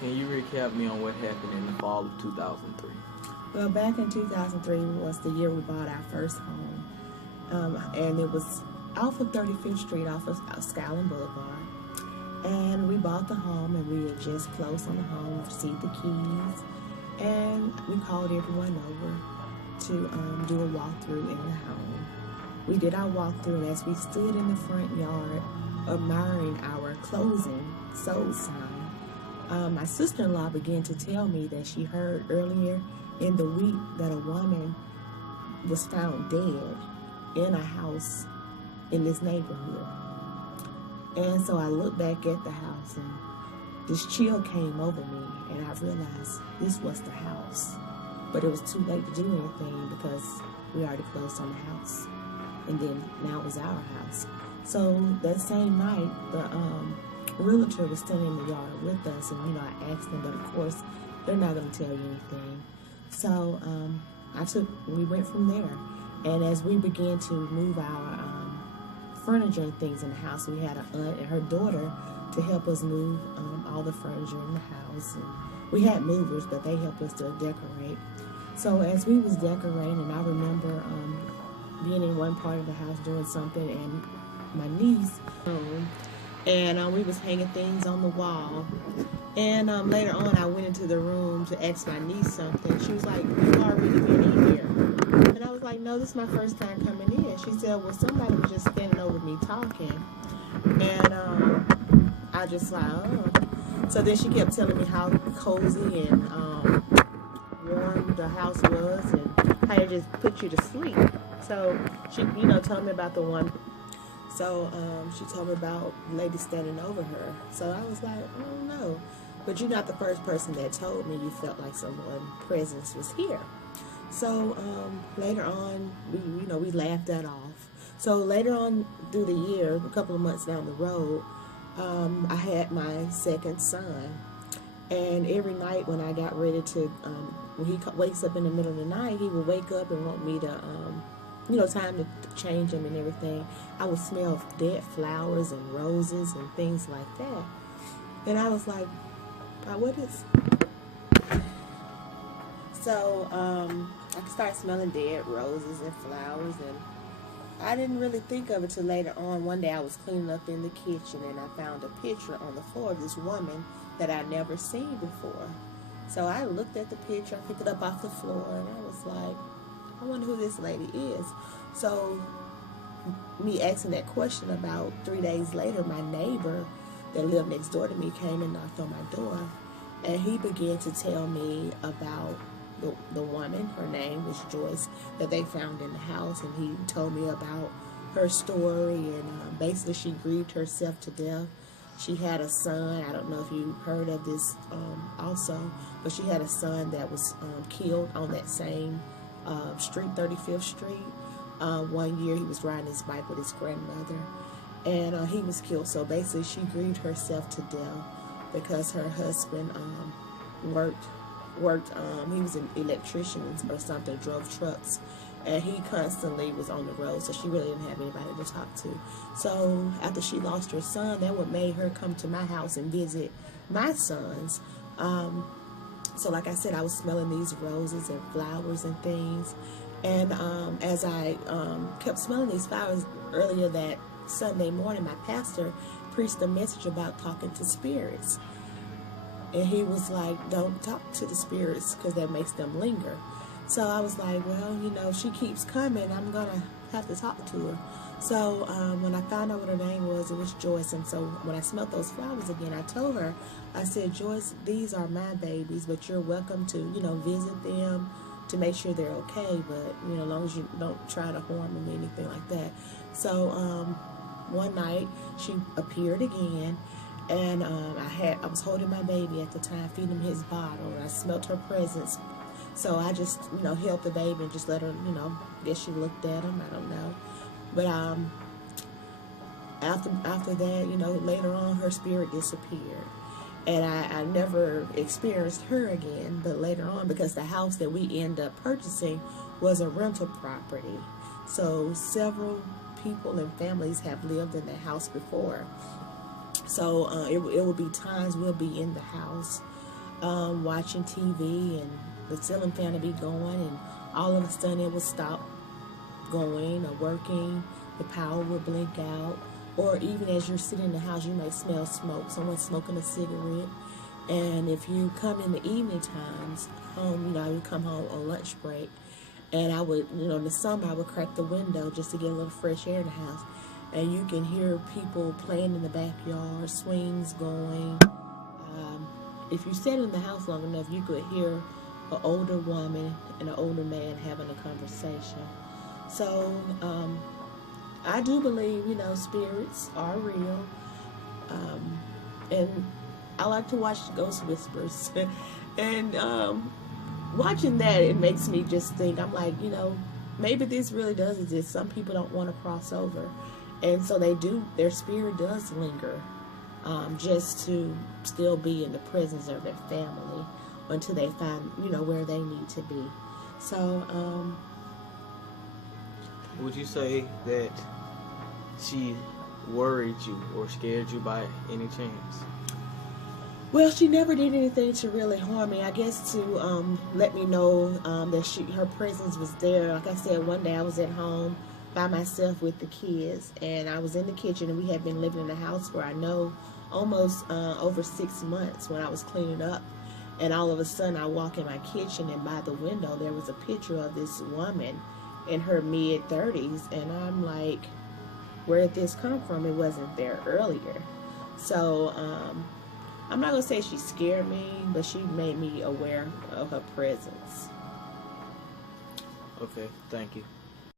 Can you recap me on what happened in the fall of 2003? Well, back in 2003 was the year we bought our first home. And it was off of 35th Street, off of Skyland Boulevard. And we bought the home, and we had just closed on the home, received the keys, and we called everyone over to do a walkthrough in the home. We did our walkthrough, and as we stood in the front yard admiring our closing sold sign, my sister-in-law began to tell me that she heard earlier in the week that a woman was found dead in a house in this neighborhood. And so I looked back at the house, and this chill came over me, and I realized this was the house. But it was too late to do anything because we already closed on the house. And then now it was our house. So that same night, the realtor was standing in the yard with us, and I asked them, but of course they're not going to tell you anything. So we went from there. And as we began to move our furniture and things in the house, we had an aunt and her daughter to help us move all the furniture in the house. And we had movers, but they helped us to decorate. So as we was decorating, I remember being in one part of the house doing something, and my niece and we was hanging things on the wall. And later on, I went into the room to ask my niece something. She was like, "You've already been in here." And I was like, "No, this is my first time coming in." She said, "Well, somebody was just standing over me talking." And I just like, "Oh." So then she kept telling me how cozy and warm the house was, and how it just put you to sleep. So she, told me about the one. So she told me about the lady standing over her. So I was like, "Oh no." But you're not the first person that told me you felt like someone's presence was here. So later on, we laughed that off. So later on through the year, a couple of months down the road, I had my second son. And every night when I got ready to, when he wakes up in the middle of the night, he would wake up and want me to, time to change him and everything. I would smell dead flowers and roses and things like that. And I was like, what is... So I started smelling dead roses and flowers, and I didn't really think of it till later on. One day I was cleaning up in the kitchen, and I found a picture on the floor of this woman that I'd never seen before. So I looked at the picture, I picked it up off the floor, and I was like, I wonder who this lady is. So me asking that question, about 3 days later, my neighbor that lived next door to me came and knocked on my door, and he began to tell me about the woman. Her name was Joyce, that they found in the house, and he told me about her story, and basically she grieved herself to death. She had a son. I don't know if you heard of this also, but she had a son that was killed on that same street, 35th Street. One year he was riding his bike with his grandmother, and he was killed. So basically she grieved herself to death because her husband worked, he was an electrician or something, drove trucks, and he constantly was on the road, so she really didn't have anybody to talk to. So after she lost her son, that what made her come to my house and visit my sons. So like I said, I was smelling these roses and flowers and things, and as I kept smelling these flowers, earlier that Sunday morning, my pastor preached a message about talking to spirits. And he was like, don't talk to the spirits because that makes them linger. So I was like, well, if she keeps coming, I'm going to have to talk to her. So when I found out what her name was, it was Joyce. And so when I smelled those flowers again, I told her, I said, Joyce, these are my babies, but you're welcome to, visit them to make sure they're okay. But, as long as you don't try to harm them or anything like that. So one night she appeared again. And I was holding my baby at the time, feeding him his bottle, and I smelled her presence. So I just, held the baby and just let her, guess she looked at him, I don't know. But after that, later on, her spirit disappeared. And I never experienced her again, but later on, because the house that we ended up purchasing was a rental property. So several people and families have lived in that house before. So it will be times we'll be in the house watching TV, and the ceiling fan would be going, and all of a sudden it would stop going or working. The power would blink out, or even as you're sitting in the house, you may smell smoke. Someone smoking a cigarette. And if you come in the evening times home, I would come home on lunch break, and I would, in the summer, I would crack the window just to get a little fresh air in the house. And you can hear people playing in the backyard, swings going. If you sat in the house long enough, you could hear an older woman and an older man having a conversation. So I do believe, spirits are real. And I like to watch Ghost Whispers. And watching that, it makes me just think, I'm like, maybe this really does exist. Some people don't want to cross over. And so their spirit does linger, just to still be in the presence of their family until they find, where they need to be. So, would you say that she worried you or scared you by any chance? Well, she never did anything to really harm me. I guess to let me know that her presence was there. Like I said, one day I was at home by myself with the kids, and I was in the kitchen, and we had been living in a house for, I know, almost over 6 months when I was cleaning up. And all of a sudden I walk in my kitchen, and by the window there was a picture of this woman in her mid-30s, and I'm like, where did this come from? It wasn't there earlier. So I'm not going to say she scared me, but she made me aware of her presence. Okay, thank you.